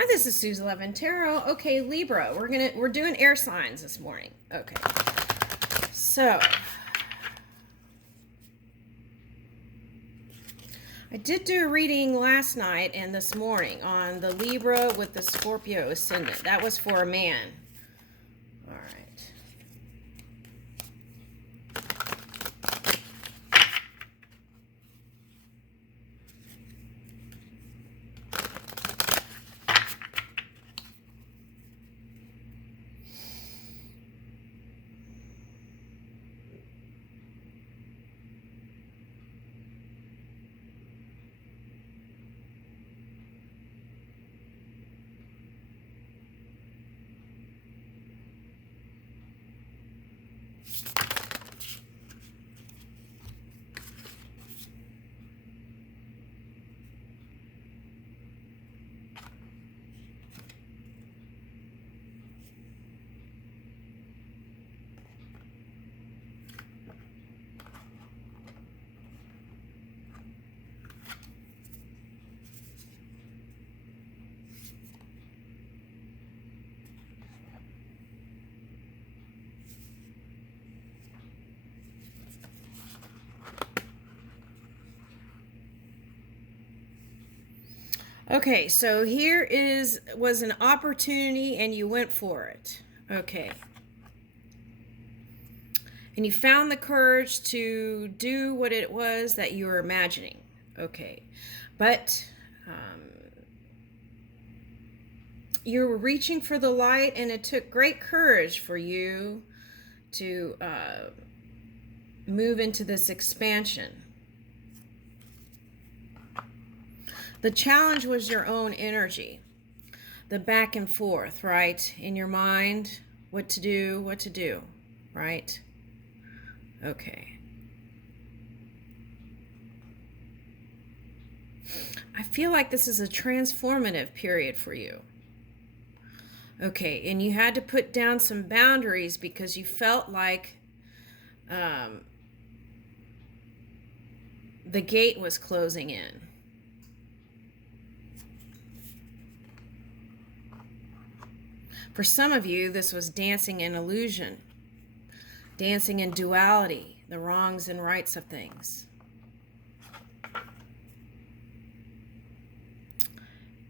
Hi, this is Suze 11 Tarot. Okay, Libra. We're doing air signs this morning. Okay. So I did do a reading last night and this morning on the Libra with the Scorpio ascendant. That was for a man. All right. Okay, so here was an opportunity and you went for it. Okay. And you found the courage to do what it was that you were imagining. Okay. But you were reaching for the light, and it took great courage for you to move into this expansion. The challenge was your own energy, the back and forth, right? In your mind, what to do, right? Okay. I feel like this is a transformative period for you. Okay, and you had to put down some boundaries because you felt like the gate was closing in. For some of you, this was dancing in illusion, dancing in duality, the wrongs and rights of things.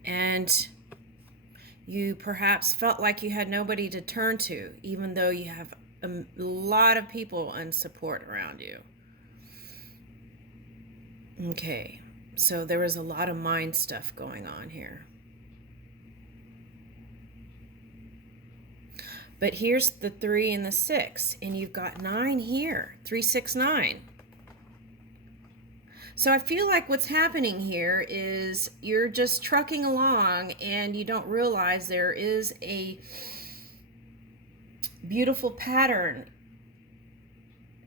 And you perhaps felt like you had nobody to turn to, even though you have a lot of people and support around you. Okay, so there was a lot of mind stuff going on here. But here's the 3 and the 6, and you've got 9 here, 3, 6, 9. So I feel like what's happening here is you're just trucking along and you don't realize there is a beautiful pattern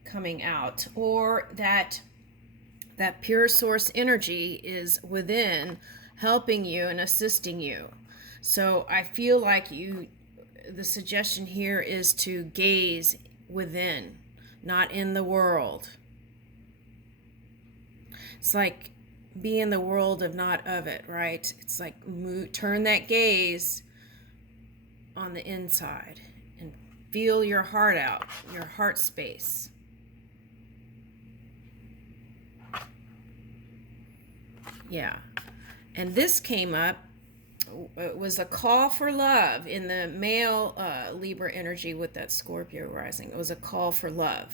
coming out, or that pure source energy is within helping you and assisting you. So I feel like the suggestion here is to gaze within, not in the world. It's like be in the world of not of it, right? It's like turn that gaze on the inside and feel your heart out, your heart space. Yeah. And this came up. It was a call for love in the male Libra energy with that Scorpio rising. It was a call for love.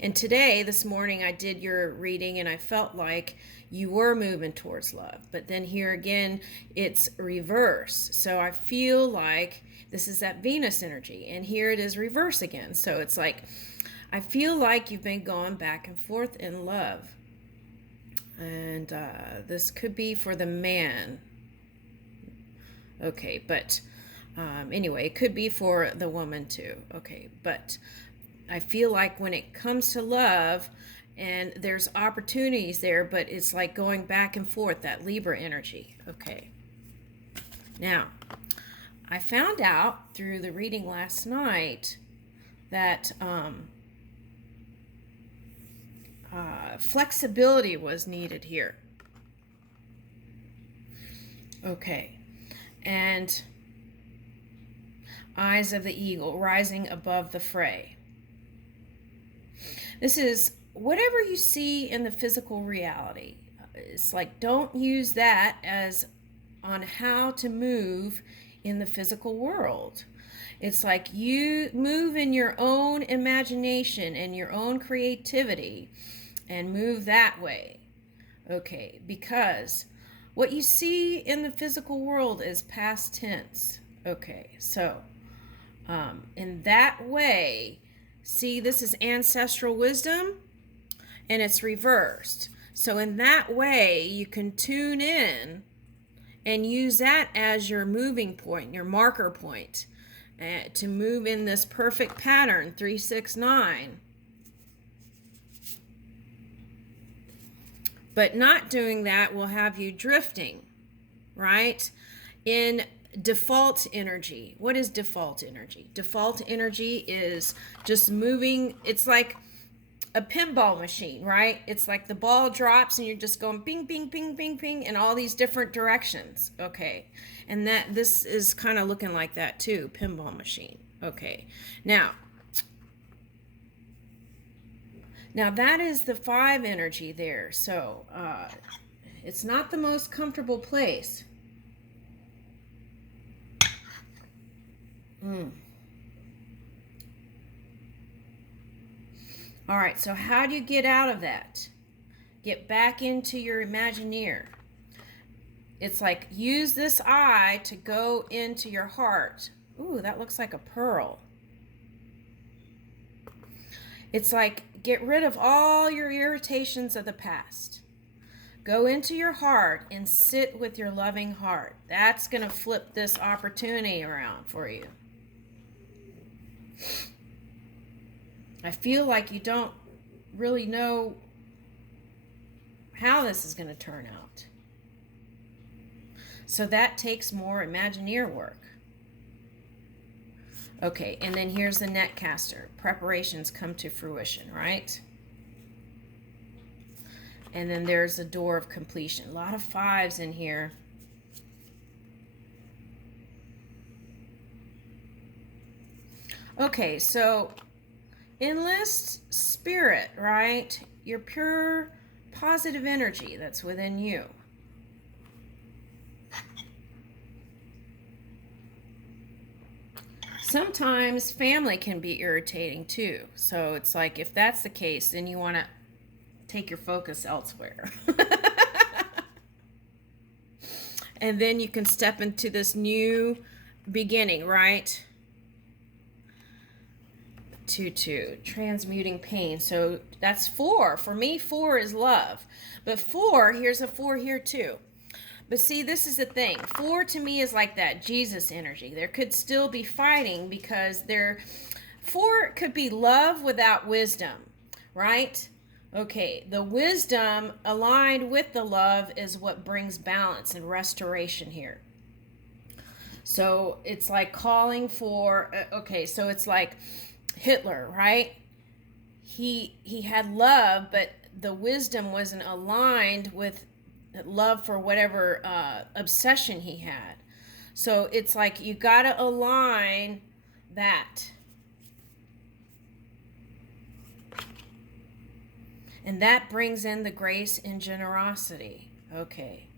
And today, this morning, I did your reading and I felt like you were moving towards love. But then here again, it's reverse. So I feel like this is that Venus energy. And here it is reverse again. So it's like, I feel like you've been going back and forth in love. And this could be for the man. Okay, but anyway, it could be for the woman too. Okay, but I feel like when it comes to love, and there's opportunities there, but it's like going back and forth, that Libra energy. Okay. Now, I found out through the reading last night that flexibility was needed here. Okay. and eyes of the eagle rising above the fray. This is whatever you see in the physical reality. It's like, don't use that as on how to move in the physical world. It's like you move in your own imagination and your own creativity and move that way. Okay, because what you see in the physical world is past tense. Okay, so in that way, see, this is ancestral wisdom and it's reversed. So in that way, you can tune in and use that as your moving point, your marker point, to move in this perfect pattern, 369. But not doing that will have you drifting, right? In default energy. What is default energy? Default energy is just moving. It's like a pinball machine, right? It's like the ball drops and you're just going bing, bing, bing, bing, bing in all these different directions. Okay. And this is kind of looking like that too, pinball machine. Okay. Now that is the 5 energy there. So it's not the most comfortable place. All right, so how do you get out of that? Get back into your Imagineer. It's like, use this eye to go into your heart. Ooh, that looks like a pearl. It's like, get rid of all your irritations of the past. Go into your heart and sit with your loving heart. That's going to flip this opportunity around for you. I feel like you don't really know how this is going to turn out. So that takes more Imagineer work. Okay, and then here's the netcaster. Preparations come to fruition, right? And then there's the door of completion. A lot of 5s in here. Okay, so enlist spirit, right? Your pure positive energy that's within you. Sometimes family can be irritating too. So it's like, if that's the case, then you want to take your focus elsewhere. And then you can step into this new beginning, right? 2-2, transmuting pain. So that's 4. For me, 4 is love. But 4, here's a 4 here too. But see, this is the thing. 4 to me is like that Jesus energy. There could still be fighting because 4 could be love without wisdom, right? Okay, the wisdom aligned with the love is what brings balance and restoration here. So it's like calling for, okay, so it's like Hitler, right? He had love, but the wisdom wasn't aligned with love for whatever obsession he had. So it's like you got to align that. And that brings in the grace and generosity. Okay.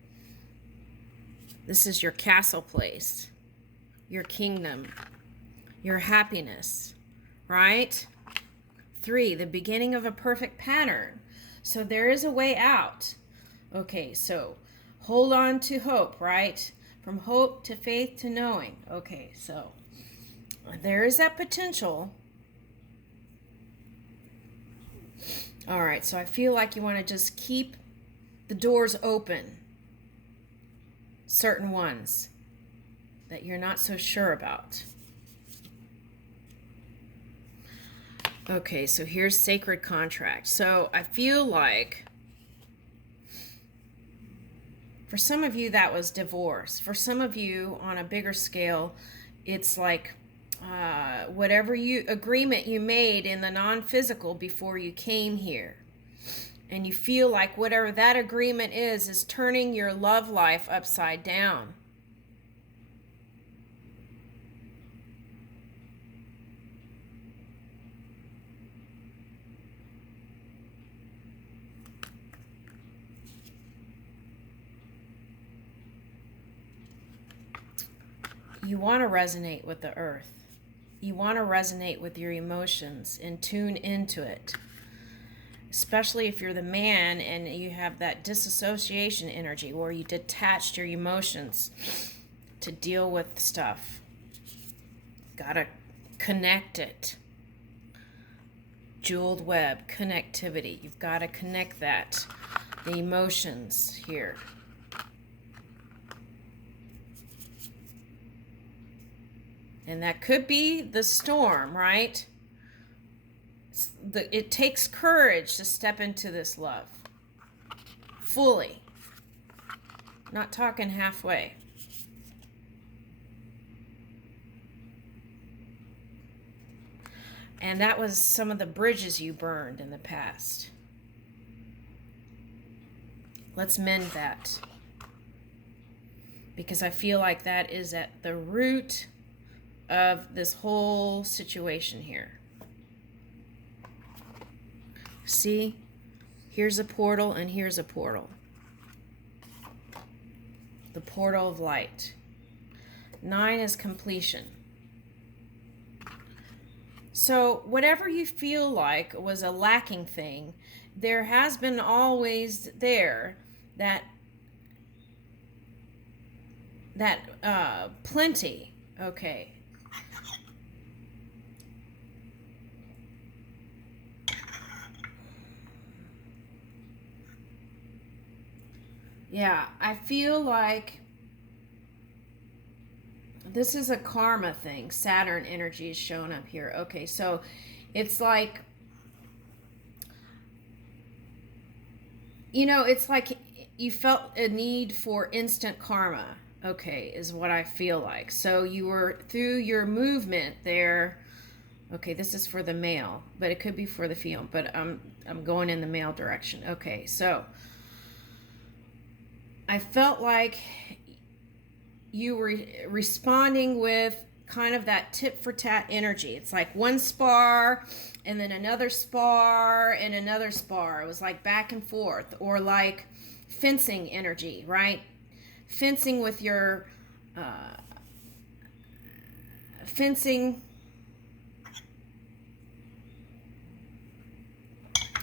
This is your castle place, your kingdom, your happiness, right? 3, the beginning of a perfect pattern. So there is a way out. Okay, so hold on to hope, right? From hope to faith to knowing. Okay, so there is that potential. All right, so I feel like you want to just keep the doors open. Certain ones that you're not so sure about. Okay, so here's sacred contract. So I feel like for some of you that was divorce. For some of you on a bigger scale, it's like whatever agreement you made in the non-physical before you came here. And you feel like whatever that agreement is turning your love life upside down. You want to resonate with the earth. You want to resonate with your emotions and tune into it. Especially if you're the man and you have that disassociation energy where you detached your emotions to deal with stuff. Gotta connect it. Jeweled web, connectivity. You've got to connect that. The emotions here. And that could be the storm, right? It takes courage to step into this love. Fully. Not talking halfway. And that was some of the bridges you burned in the past. Let's mend that. Because I feel like that is at the root of this whole situation here. See? Here's a portal and here's a portal. The portal of light. 9 is completion. So whatever you feel like was a lacking thing, there has been always there that plenty. Okay. Yeah, I feel like this is a karma thing. Saturn energy is showing up here. Okay, so it's like, it's like you felt a need for instant karma. Okay, is what I feel like. So you were, through your movement there. Okay, this is for the male, but it could be for the female, but I'm going in the male direction. Okay, so I felt like you were responding with kind of that tit for tat energy. It's like one spar and then another spar and another spar. It was like back and forth, or like fencing energy, right? Fencing with your fencing.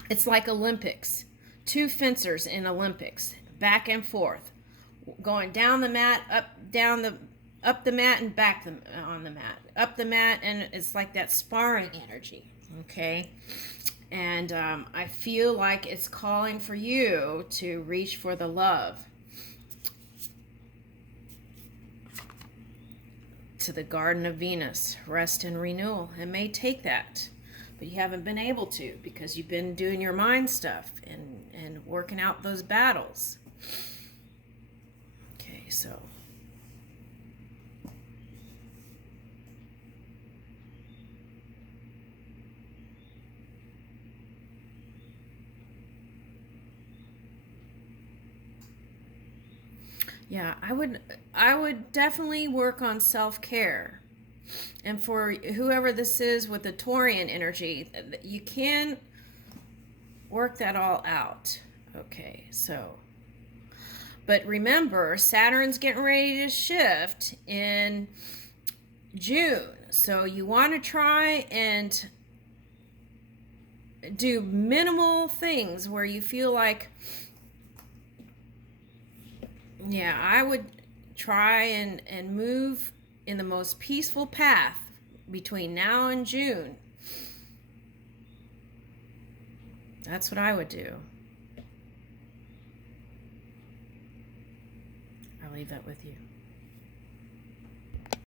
It's like Olympics. 2 fencers in Olympics, back and forth, going down the mat, up the mat, and back on the mat, up the mat, and it's like that sparring energy. Okay, and I feel like it's calling for you to reach for the love, to the Garden of Venus, rest and renewal. It may take that, but you haven't been able to because you've been doing your mind stuff and working out those battles. Okay, so yeah, I would definitely work on self-care. And for whoever this is with the Taurian energy, you can work that all out. Okay, so, but remember, Saturn's getting ready to shift in June. So you want to try and do minimal things where you feel like, yeah, I would try and move in the most peaceful path between now and June. That's what I would do. I'll leave that with you.